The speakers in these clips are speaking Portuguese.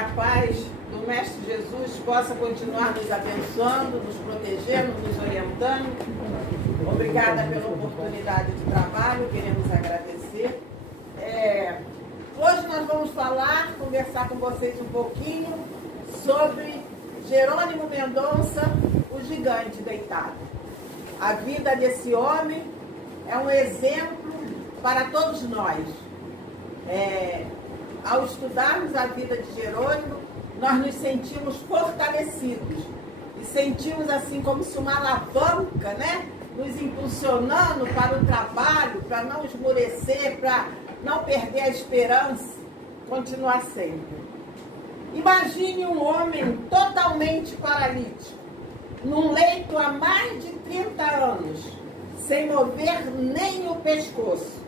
a paz do Mestre Jesus possa continuar nos abençoando, nos protegendo, nos orientando. Obrigada pela oportunidade de trabalho, queremos agradecer. Hoje nós vamos conversar com vocês um pouquinho sobre Jerônimo Mendonça, o gigante deitado. A vida desse homem é um exemplo para todos nós. Ao estudarmos a vida de Jerônimo, nós nos sentimos fortalecidos e sentimos assim como se uma alavanca, né, nos impulsionando para o trabalho, para não esmorecer, para não perder a esperança, continuar sempre. Imagine um homem totalmente paralítico, num leito há mais de 30 anos, sem mover nem o pescoço,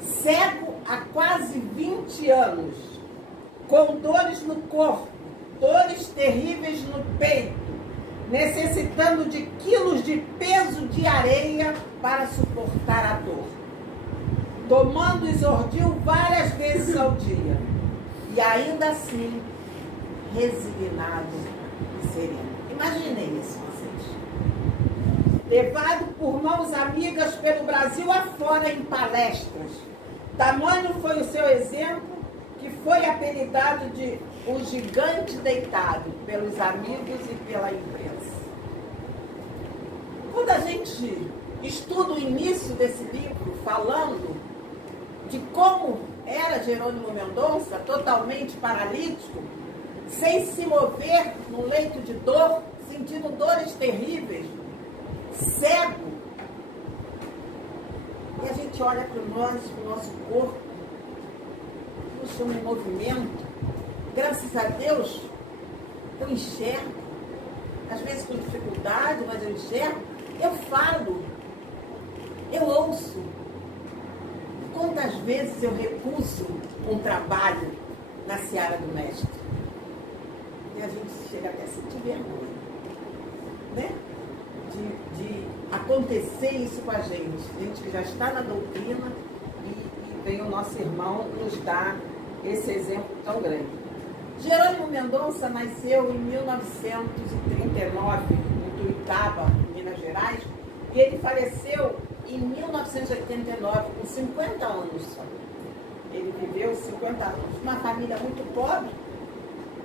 cego há quase 20 anos, com dores no corpo, dores terríveis no peito, necessitando de quilos de peso de areia para suportar a dor, tomando Isordil várias vezes ao dia, e ainda assim, resignado e sereno. Imaginei isso, vocês. Levado por mãos amigas pelo Brasil afora em palestras. Tamanho foi o seu exemplo que foi apelidado de o gigante deitado pelos amigos e pela imprensa. Quando a gente estuda o início desse livro falando de como era Jerônimo Mendonça, totalmente paralítico, sem se mover num leito de dor, sentindo dores terríveis, cego. E a gente olha para o nosso corpo, puxa, um movimento. Graças a Deus, eu enxergo. Às vezes com dificuldade, mas eu enxergo. Eu falo. Eu ouço. Quantas vezes eu recuso um trabalho na seara do mestre? E a gente chega até a sentir vergonha, né? De acontecer isso com a gente que já está na doutrina e vem o nosso irmão nos dar esse exemplo tão grande. Jerônimo Mendonça nasceu em 1939, em Tuiutaba, Minas Gerais, e ele faleceu em 1989, com 50 anos só. Ele viveu 50 anos, uma família muito pobre.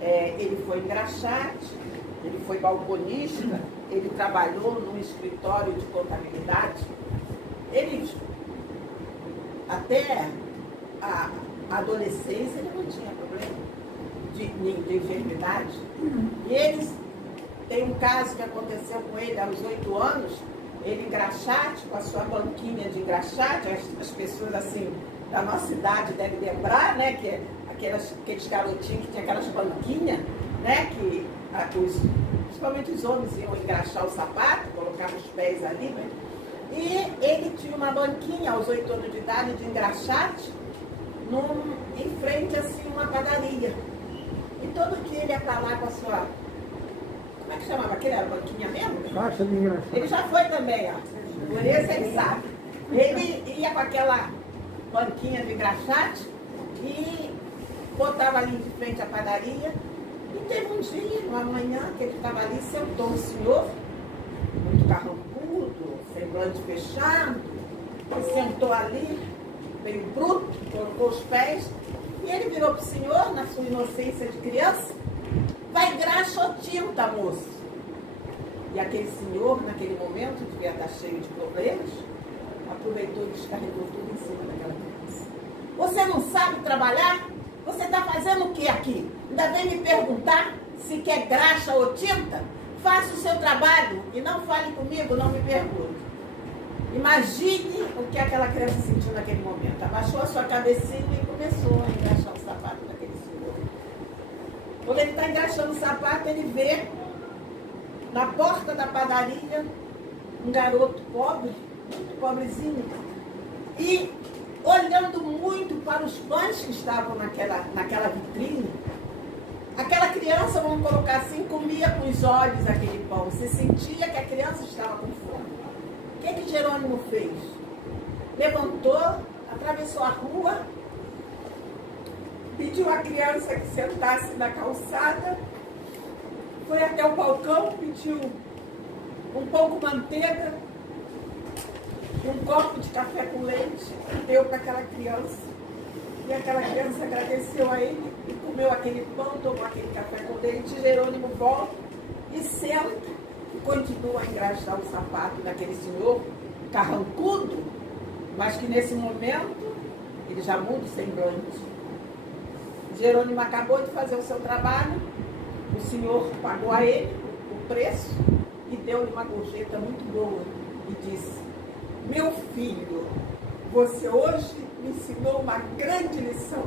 Ele foi engraxate, ele foi balconista, ele trabalhou num escritório de contabilidade. Ele, até a adolescência, ele não tinha problema de enfermidade. E eles, tem um caso que aconteceu com ele aos 8 anos, ele engraxate, com a sua banquinha de engraxate, as pessoas assim da nossa idade devem lembrar, né, que aqueles garotinhos que tinham aquelas banquinhas, né, que principalmente os homens iam engraxar o sapato, colocavam os pés ali, né? E ele tinha uma banquinha aos 8 anos de idade de engraxate, em frente assim uma padaria. E todo dia ele ia pra lá com a sua, como é que chamava aquele? Era banquinha mesmo? Caixa de engraxate. Ele já foi também, ó. Por isso ele sabe. Ele ia com aquela banquinha de engraxate e botava ali de frente à padaria. E teve um dia, uma manhã, que ele estava ali, sentou um senhor, muito carrancudo, semblante fechado, e sentou ali, meio bruto, colocou os pés, e ele virou para o senhor, na sua inocência de criança: vai graxa ou tinta, moço? E aquele senhor, naquele momento, devia estar cheio de problemas, aproveitou e descarregou tudo em cima daquela criança. Você não sabe trabalhar? Você está fazendo o que aqui? Ainda vem me perguntar se quer graxa ou tinta? Faça o seu trabalho e não fale comigo, não me pergunte. Imagine o que aquela criança sentiu naquele momento. Abaixou a sua cabecinha e começou a engraxar o sapato daquele senhor. Quando ele está engraxando o sapato, ele vê na porta da padaria um garoto pobre, muito pobrezinho, e olhando muito para os pães que estavam naquela vitrine. Aquela criança, vamos colocar assim, comia com os olhos aquele pão. Você sentia que a criança estava com fome. O que Jerônimo fez? Levantou, atravessou a rua, pediu à criança que sentasse na calçada, foi até o balcão, pediu um pouco de manteiga, um copo de café com leite, deu para aquela criança. E aquela criança agradeceu a ele e comeu aquele pão, tomou aquele café com leite. Jerônimo volta e senta e continua a engraxar o sapato daquele senhor carrancudo, mas que nesse momento ele já muda o semblante. Jerônimo acabou de fazer o seu trabalho, o senhor pagou a ele o preço e deu-lhe uma gorjeta muito boa e disse: meu filho, você hoje me ensinou uma grande lição.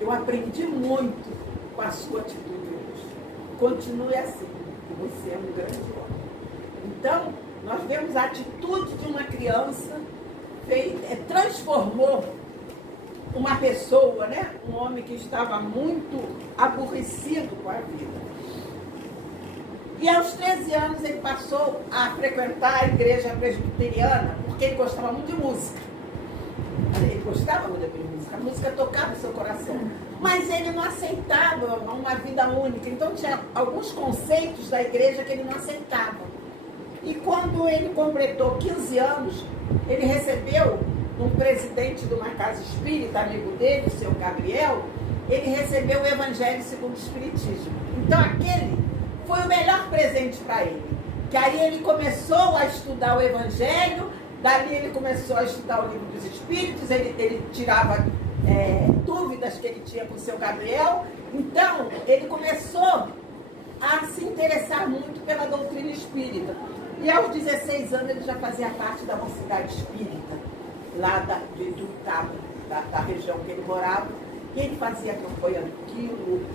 Eu aprendi muito com a sua atitude hoje. Continue assim, que você é um grande homem. Então, nós vemos a atitude de uma criança, transformou uma pessoa, né? Um homem que estava muito aborrecido com a vida. E aos 13 anos ele passou a frequentar a igreja presbiteriana, porque ele gostava muito de música. Ele gostava muito de música, a música tocava o seu coração. Mas ele não aceitava uma vida única, então tinha alguns conceitos da igreja que ele não aceitava. E quando ele completou 15 anos, ele recebeu um presidente de uma casa espírita, amigo dele, o seu Gabriel, ele recebeu o Evangelho segundo o Espiritismo. Então aquele foi o melhor presente para ele. Que aí ele começou a estudar o Evangelho, dali ele começou a estudar o Livro dos Espíritos, ele tirava dúvidas que ele tinha com o seu Gabriel. Então ele começou a se interessar muito pela doutrina espírita. E aos 16 anos ele já fazia parte da mocidade espírita, lá de Ituiutaba, da região que ele morava. E ele fazia campanha daquilo,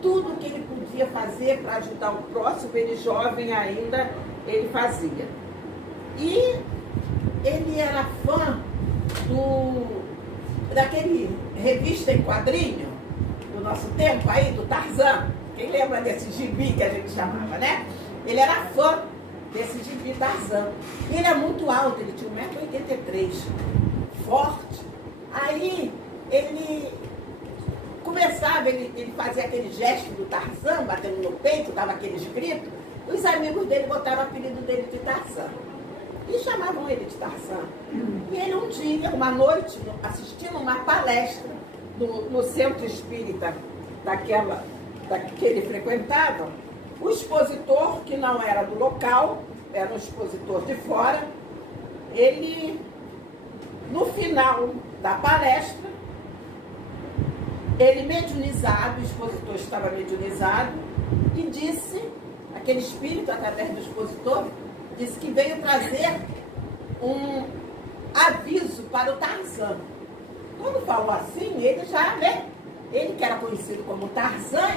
tudo que ele podia fazer para ajudar o próximo, ele jovem ainda, ele fazia. E ele era fã daquele revista em quadrinho, do nosso tempo aí, do Tarzan. Quem lembra desse gibi que a gente chamava, né? Ele era fã desse gibi Tarzan. Ele é muito alto, ele tinha 1,83 m, forte. Aí ele começava, ele fazia aquele gesto do Tarzan, batendo no peito, dava aqueles gritos. Os amigos dele botaram o apelido dele de Tarzan. E chamavam ele de Tarzan. E ele um dia, uma noite, assistindo uma palestra no centro espírita que ele frequentava, o expositor, que não era do local, era um expositor de fora, ele, no final da palestra, ele mediunizado, o expositor estava mediunizado, e disse, aquele espírito, através do expositor, disse que veio trazer um aviso para o Tarzan. Quando falou assim, ele já, né? Ele que era conhecido como Tarzan,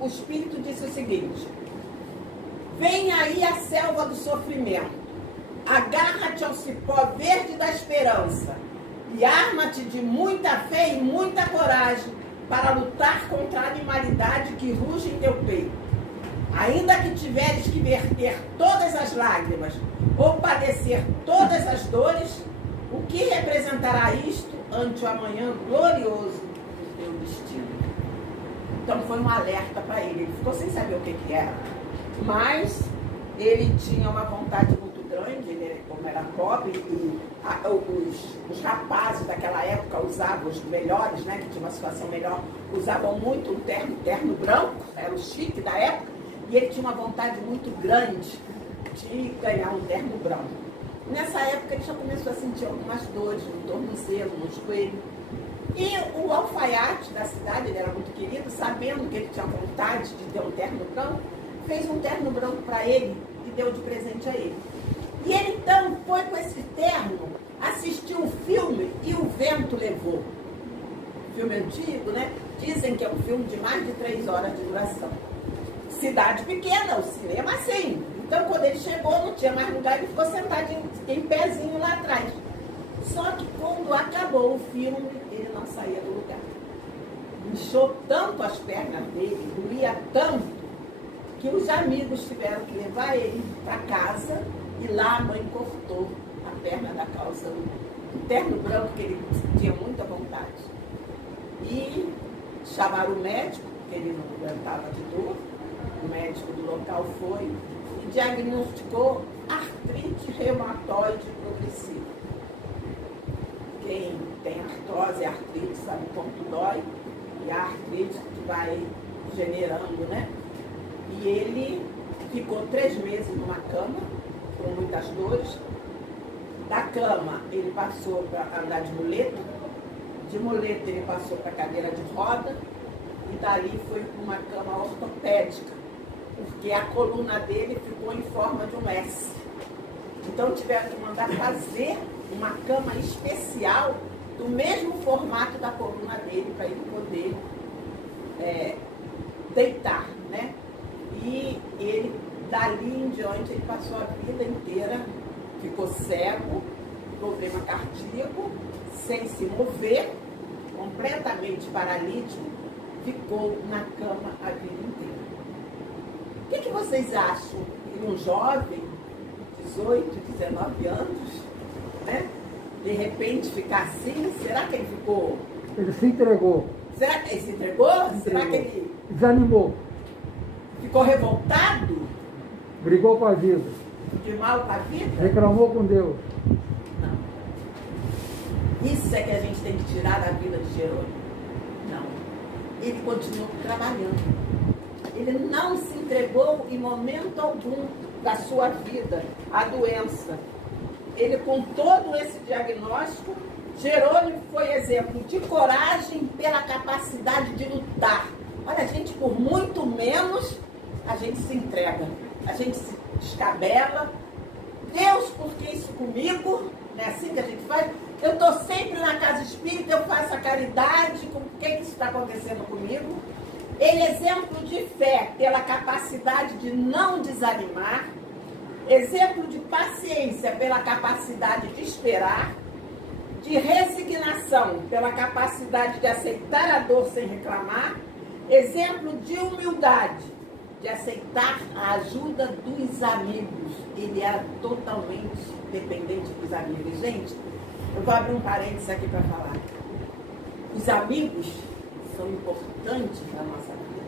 o espírito disse o seguinte: vem aí a selva do sofrimento, agarra-te ao cipó verde da esperança e arma-te de muita fé e muita coragem para lutar contra a animalidade que ruge em teu peito. Ainda que tiveres que verter todas as lágrimas ou padecer todas as dores, o que representará isto ante o amanhã glorioso do teu destino? Então foi um alerta para ele. Ele ficou sem saber o que era, mas ele tinha uma vontade muito grande. Ele, como era pobre, e os rapazes daquela época usavam, os melhores, né, que tinha uma situação melhor, usavam muito um terno branco, era o chique da época, e ele tinha uma vontade muito grande de ganhar um terno branco. Nessa época ele já começou a sentir algumas dores no tornozelo, no joelho. E o alfaiate da cidade, ele era muito querido, sabendo que ele tinha vontade de ter um terno branco, fez um terno branco para ele e deu de presente a ele. E ele então foi com esse terno assistir um filme e o vento levou. Filme antigo, né? Dizem que é um filme de mais de 3 horas de duração. Cidade pequena, o cinema assim. Então quando ele chegou não tinha mais lugar, ele ficou sentado em pezinho lá atrás. Só que quando acabou o filme, ele não saía do lugar. Inchou tanto as pernas dele, doía tanto, que os amigos tiveram que levar ele para casa e lá a mãe cortou a perna da calça um terno branco que ele tinha muita vontade. E chamaram o médico, porque ele não aguentava de dor. O médico do local foi e diagnosticou artrite reumatoide progressiva. Quem tem artrose e artrite sabe quanto dói, e a artrite que vai generando, né? E ele ficou 3 meses numa cama, com muitas dores. Da cama ele passou para andar de muleta ele passou para cadeira de roda, e dali foi para uma cama ortopédica, porque a coluna dele ficou em forma de um S. Então tiveram que mandar fazer uma cama especial do mesmo formato da coluna dele, para ele poder deitar, né? E ele, dali em diante, ele passou a vida inteira, ficou cego, problema cardíaco, sem se mover, completamente paralítico, ficou na cama a vida inteira. O que vocês acham de um jovem, 18, 19 anos, né? De repente ficar assim? Será que ele ficou... Ele se entregou. Será que ele se entregou? Será que ele... Desanimou. Ficou revoltado? Brigou com a vida. De mal com a vida? Reclamou com Deus. Não. Isso é que a gente tem que tirar da vida de Jerônimo. Não. Ele continuou trabalhando. Ele não se entregou em momento algum da sua vida à doença. Ele, com todo esse diagnóstico, Jerônimo foi exemplo de coragem pela capacidade de lutar. Olha, a gente, por muito menos, a gente se entrega, a gente se descabela. Deus, por que isso comigo? Não é assim que a gente faz? Eu estou sempre na casa espírita, eu faço a caridade, por que isso está acontecendo comigo? Ele é exemplo de fé pela capacidade de não desanimar, exemplo de paciência pela capacidade de esperar, de resignação pela capacidade de aceitar a dor sem reclamar, exemplo de humildade, de aceitar a ajuda dos amigos. Ele era totalmente dependente dos amigos. Gente, eu vou abrir um parênteses aqui para falar. Os amigos são importantes na nossa vida.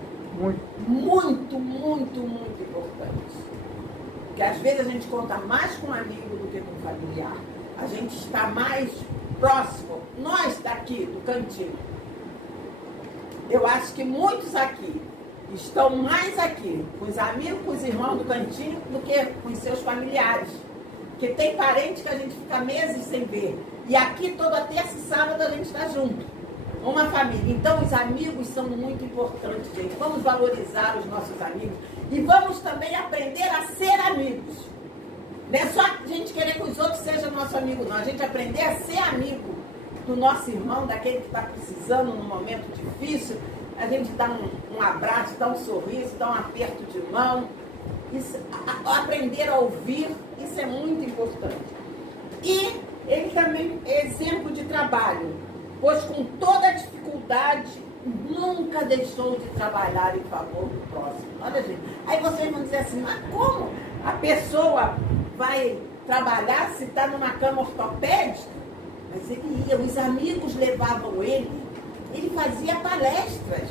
Muito, muito, muito importantes. Porque às vezes a gente conta mais com um amigo do que com um familiar. A gente está mais próximo, nós daqui do cantinho. Eu acho que muitos aqui estão mais aqui com os amigos, com os irmãos do cantinho, do que com os seus familiares. Porque tem parente que a gente fica meses sem ver. E aqui toda terça e sábado a gente está junto. Uma família. Então os amigos são muito importantes, gente. Vamos valorizar os nossos amigos. E vamos também aprender a ser amigos. Não é só a gente querer que os outros sejam nosso amigo, não. A gente aprender a ser amigo do nosso irmão, daquele que está precisando num momento difícil. A gente dá um abraço, dá um sorriso, dá um aperto de mão. Isso, aprender a ouvir, isso é muito importante. E ele também é exemplo de trabalho, pois com toda a dificuldade, nunca deixou de trabalhar em favor do próximo. Olha, gente, aí vocês vão dizer assim, mas como a pessoa vai trabalhar se está numa cama ortopédica? Mas ele ia, os amigos levavam ele fazia palestras.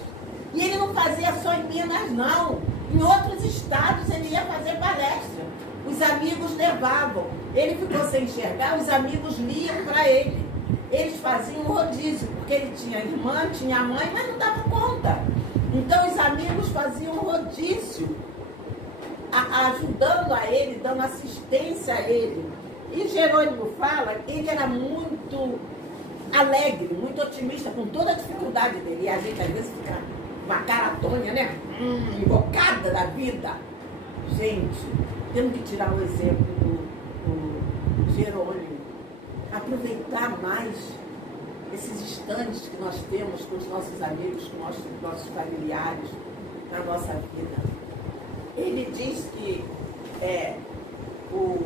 E ele não fazia só em Minas, não. Em outros estados ele ia fazer palestra. Os amigos levavam. Ele ficou sem enxergar, os amigos liam para ele. Eles faziam um rodízio, porque ele tinha irmã, tinha mãe, mas não dava conta. Então os amigos faziam um rodízio, ajudando a ele, dando assistência a ele. E Jerônimo fala que ele era muito alegre, muito otimista, com toda a dificuldade dele. E a gente às vezes fica uma cara atônia, né? Invocada da vida. Gente, temos que tirar o exemplo do Jerônimo. Aproveitar mais esses instantes que nós temos com os nossos amigos, com os nossos familiares, na nossa vida. Ele diz que o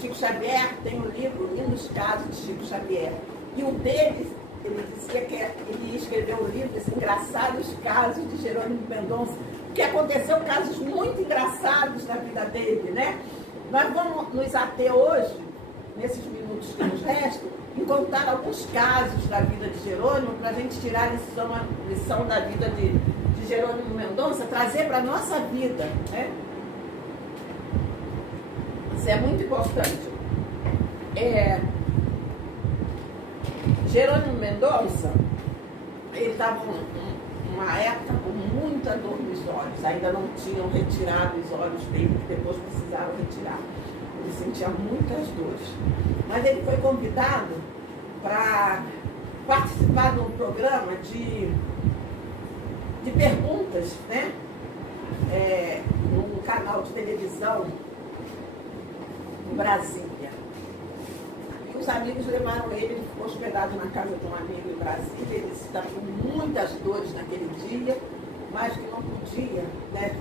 Chico Xavier tem um livro, Lindos Casos de Chico Xavier. E um deles, ele dizia que ele escreveu um livro, esses engraçados casos de Jerônimo Mendonça, porque aconteceu casos muito engraçados na vida dele, né? Nós vamos nos ater hoje nesses minutos que nos restam, em contar alguns casos da vida de Jerônimo, para a gente tirar a lição da vida de Jerônimo Mendonça, trazer para a nossa vida, né? Isso é muito importante. Jerônimo Mendonça, ele estava numa época com muita dor nos olhos, ainda não tinham retirado os olhos dele, que depois precisaram retirar. Ele sentia muitas dores. Mas ele foi convidado para participar de um programa de perguntas, né? Num canal de televisão em Brasília. E os amigos levaram ele ficou hospedado na casa de um amigo em Brasília. Ele estava com muitas dores naquele dia, mas que não podia, né,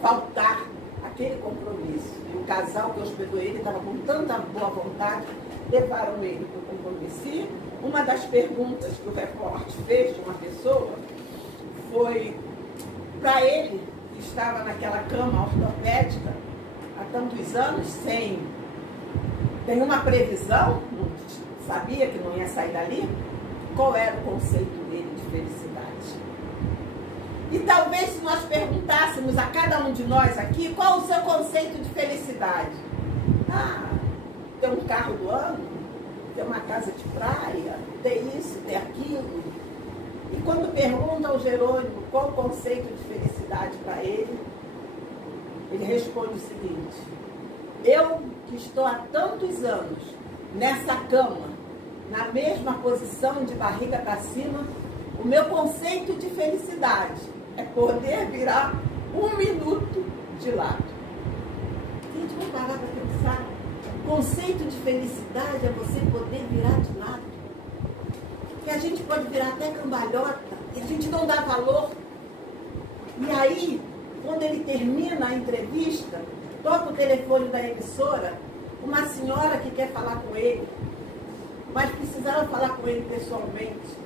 faltar aquele compromisso. E o casal que hospedou ele estava com tanta boa vontade, levaram ele para o compromisso. E uma das perguntas que o repórter fez de uma pessoa foi para ele, que estava naquela cama ortopédica há tantos anos, sem nenhuma previsão, não sabia que não ia sair dali, qual era o conceito dele de felicidade. E talvez se nós perguntássemos a cada um de nós aqui, qual o seu conceito de felicidade? Ter um carro do ano, ter uma casa de praia, ter isso, ter aquilo. E quando pergunta ao Jerônimo qual o conceito de felicidade para ele responde o seguinte: eu que estou há tantos anos nessa cama, na mesma posição de barriga para cima, o meu conceito de felicidade é poder virar 1 minuto de lado. Gente, vamos parar para pensar. O conceito de felicidade é você poder virar de lado. Que a gente pode virar até cambalhota, e a gente não dá valor. E aí, quando ele termina a entrevista, toca o telefone da emissora, uma senhora que quer falar com ele, mas precisava falar com ele pessoalmente,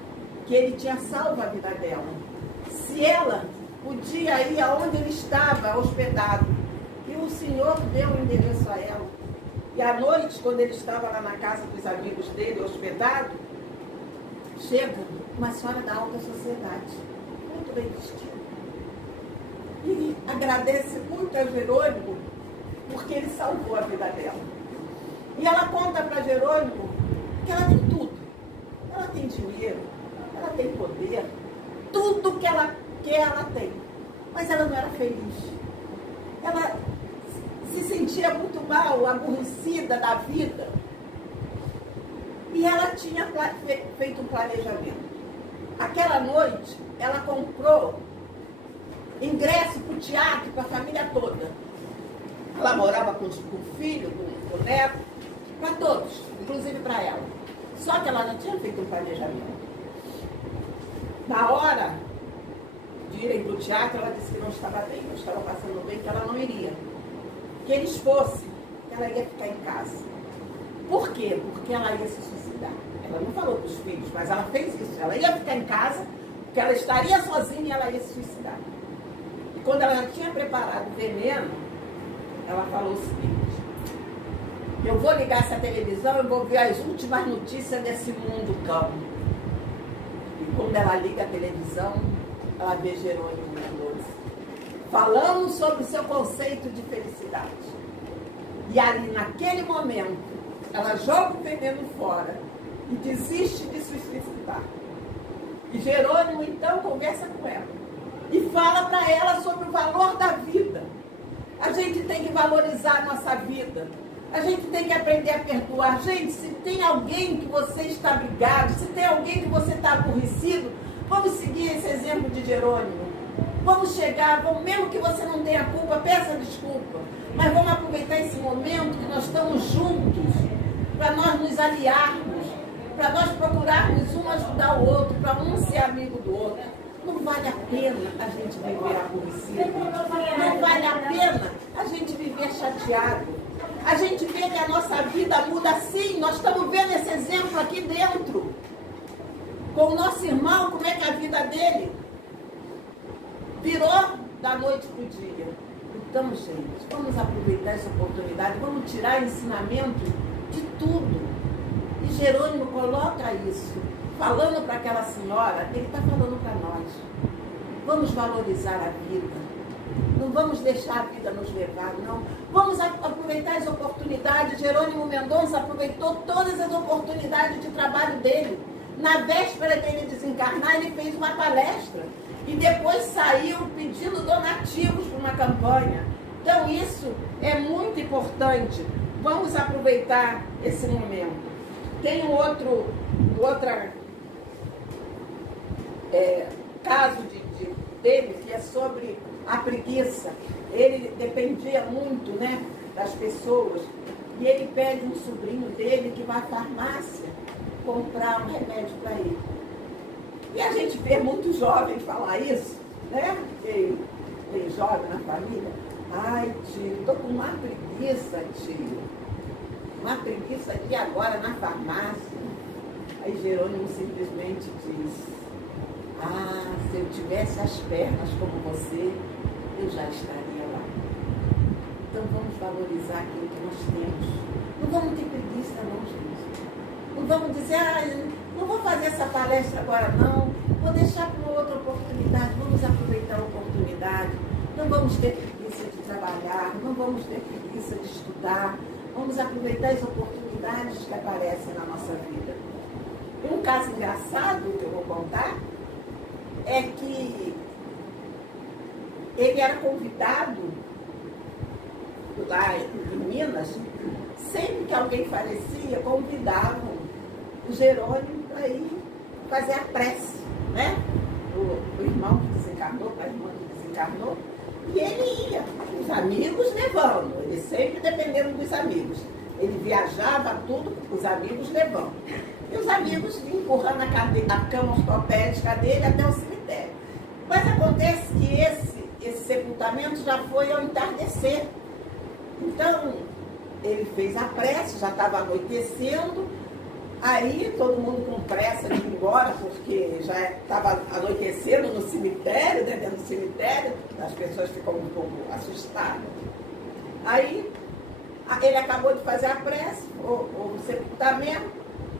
que ele tinha salvo a vida dela. Se ela podia ir aonde ele estava hospedado, e o senhor deu o endereço a ela. E à noite, quando ele estava lá na casa dos amigos dele, hospedado, chega uma senhora da alta sociedade, muito bem vestida, e agradece muito a Jerônimo, porque ele salvou a vida dela. E ela conta para Jerônimo que ela tem tudo. Ela tem dinheiro, ela tem poder, tudo que ela quer ela tem. Mas ela não era feliz. Ela se sentia muito mal, aborrecida da vida. E ela tinha feito um planejamento. Aquela noite, ela comprou ingresso para o teatro para a família toda. Ela morava com o filho, com o neto, para todos, inclusive para ela. Só que ela não tinha feito um planejamento. Na hora de irem para o teatro, ela disse que não estava bem, não estava passando bem, que ela não iria. Que eles fossem, que ela ia ficar em casa. Por quê? Porque ela ia se suicidar. Ela não falou para os filhos, mas ela fez isso. Ela ia ficar em casa, porque ela estaria sozinha e ela ia se suicidar. E quando ela já tinha preparado o veneno, ela falou o seguinte: eu vou ligar essa televisão, eu vou ver as últimas notícias desse mundo cão. E quando ela liga a televisão, ela vê Jerônimo Mendonça falando sobre o seu conceito de felicidade. E ali, naquele momento, ela joga o veneno fora e desiste de se suicidar. E Jerônimo, então, conversa com ela e fala para ela sobre o valor da vida. A gente tem que valorizar a nossa vida. A gente tem que aprender a perdoar. Gente, se tem alguém que você está brigado, se tem alguém que você está aborrecido, vamos seguir esse exemplo de Jerônimo. Vamos chegar, mesmo que você não tenha culpa, peça desculpa. Mas vamos aproveitar esse momento que nós estamos juntos, para nós nos aliarmos, para nós procurarmos um ajudar o outro, para um ser amigo do outro. Não vale a pena a gente viver aborrecido. Não vale a pena a gente viver chateado. A gente vê que a nossa vida muda assim. Nós estamos vendo esse exemplo aqui dentro. Com o nosso irmão, como é que a vida dele virou da noite para o dia. Então, gente, vamos aproveitar essa oportunidade, vamos tirar ensinamento de tudo. E Jerônimo coloca isso, falando para aquela senhora, ele está falando para nós. Vamos valorizar a vida. Não vamos deixar a vida nos levar, não. Vamos aproveitar as oportunidades. Jerônimo Mendonça aproveitou todas as oportunidades de trabalho dele. Na véspera dele desencarnar, ele fez uma palestra. E depois saiu pedindo donativos para uma campanha. Então isso é muito importante. Vamos aproveitar esse momento. Tem outro caso dele que é sobre a preguiça. Ele dependia muito, né, das pessoas. E ele pede um sobrinho dele que vá à farmácia comprar um remédio para ele. E a gente vê muitos jovens falar isso, né? Tem jovem na família. Ai, tio, estou com uma preguiça, tio. Uma preguiça de ir agora na farmácia. Aí Jerônimo simplesmente diz: ah, se eu tivesse as pernas como você, eu já estaria lá. Então vamos valorizar aquilo que nós temos. Não vamos ter preguiça, não, gente. Não vamos dizer, não vou fazer essa palestra agora, não. Vou deixar para uma outra oportunidade. Vamos aproveitar a oportunidade. Não vamos ter preguiça de trabalhar. Não vamos ter preguiça de estudar. Vamos aproveitar as oportunidades que aparecem na nossa vida. E um caso engraçado que eu vou contar é que ele era convidado lá em Minas. Sempre que alguém falecia, convidavam o Jerônimo para ir fazer a prece, né? O irmão que desencarnou, para a irmã que desencarnou. E ele ia, os amigos levando, ele sempre dependendo dos amigos. Ele viajava tudo, os amigos levando. E os amigos empurrando a cama ortopédica dele até o cemitério. Mas acontece que esse sepultamento já foi ao entardecer. Então, ele fez a prece, já estava anoitecendo. Aí todo mundo com pressa de ir embora, porque já estava anoitecendo no cemitério, dentro do cemitério, as pessoas ficam um pouco assustadas. Aí ele acabou de fazer a prece, o sepultamento,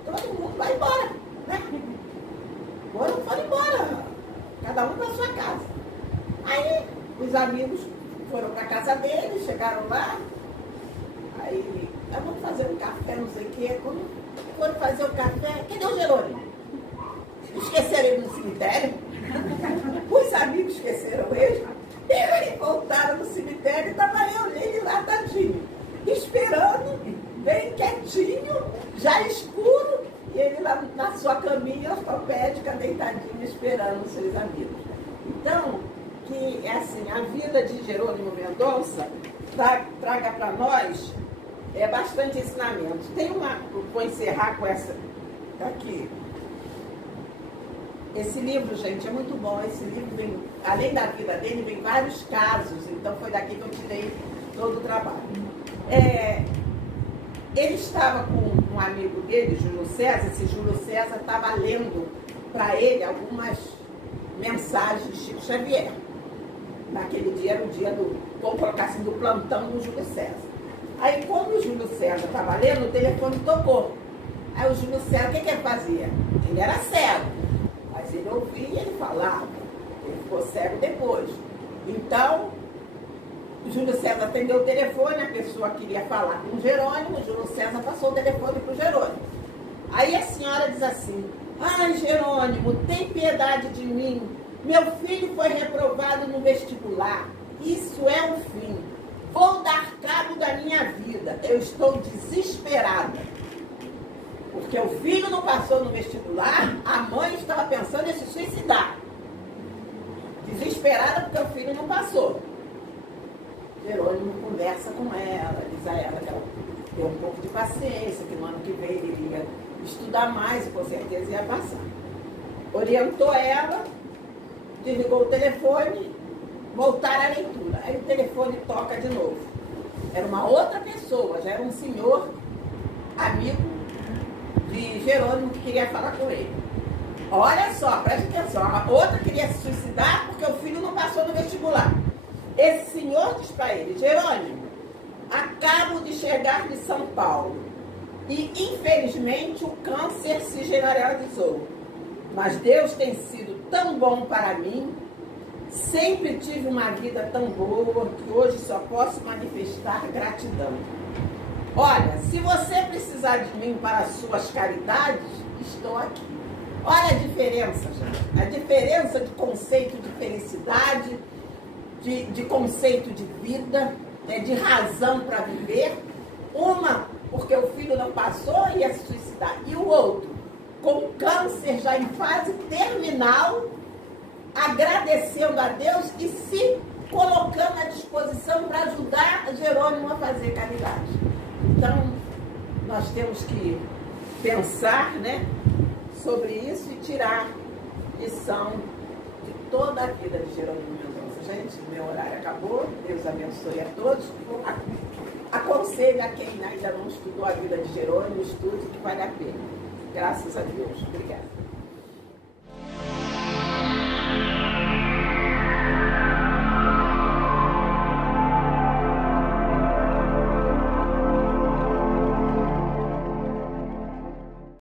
todo mundo vai embora, né? Foram embora, cada um para sua casa. Aí os amigos foram para a casa dele, chegaram lá, aí vamos fazer um café, não sei o quê. Quando foram fazer o café, cadê o Jerônimo? Esqueceram ele no cemitério? Os amigos esqueceram ele. E aí voltaram no cemitério e estava ele lá, tadinho, esperando, bem quietinho, já escuro, e ele lá na sua caminha ortopédica, deitadinho, esperando os seus amigos. Então, que assim, a vida de Jerônimo Mendonça traga para nós bastante ensinamento. Vou encerrar com essa aqui. Esse livro, gente, é muito bom. Esse livro vem, além da vida dele, vem vários casos. Então foi daqui que eu tirei todo o trabalho. Ele estava com um amigo dele, Júlio César. Esse Júlio César estava lendo para ele algumas mensagens de Chico Xavier. Naquele dia era o dia vamos colocar assim, do plantão do Júlio César. Aí, quando o Júlio César estava lendo, o telefone tocou. Aí o Júlio César, o que ele fazia? Ele era cego, mas ele ouvia e ele falava. Ele ficou cego depois. Então, o Júlio César atendeu o telefone, a pessoa queria falar com o Jerônimo, o Júlio César passou o telefone para o Jerônimo. Aí a senhora diz assim: ai, Jerônimo, tem piedade de mim. Meu filho foi reprovado no vestibular. Isso é o fim. Vou dar cabo da minha vida. Eu estou desesperada. Porque o filho não passou no vestibular, a mãe estava pensando em se suicidar. Desesperada porque o filho não passou. Jerônimo conversa com ela, diz a ela que ela tem um pouco de paciência, que no ano que vem ele iria estudar mais e com certeza ia passar. Orientou ela, desligou o telefone, voltaram à leitura. Aí o telefone toca de novo. Era uma outra pessoa, já era um senhor amigo de Jerônimo que queria falar com ele. Olha só, preste atenção, a outra queria se suicidar porque o filho não passou no vestibular. Esse senhor diz para ele: Jerônimo, acabo de chegar de São Paulo. E, infelizmente, o câncer se generalizou. Mas Deus tem sido tão bom para mim. Sempre tive uma vida tão boa que hoje só posso manifestar gratidão. Olha, se você precisar de mim para as suas caridades, estou aqui. Olha a diferença, gente. A diferença de conceito de felicidade, de conceito de vida, né, de razão para viver. Uma, porque o filho não passou e ia se suicidar. E o outro, com câncer já em fase terminal, agradecendo a Deus e se colocando à disposição para ajudar Jerônimo a fazer caridade. Então, nós temos que pensar, né, sobre isso e tirar lição de toda a vida de Jerônimo Mendonça. Gente, meu horário acabou. Deus abençoe a todos. Aconselho a quem ainda não estudou a vida de Jerônimo, estude, que vale a pena. Graças a Deus. Obrigada.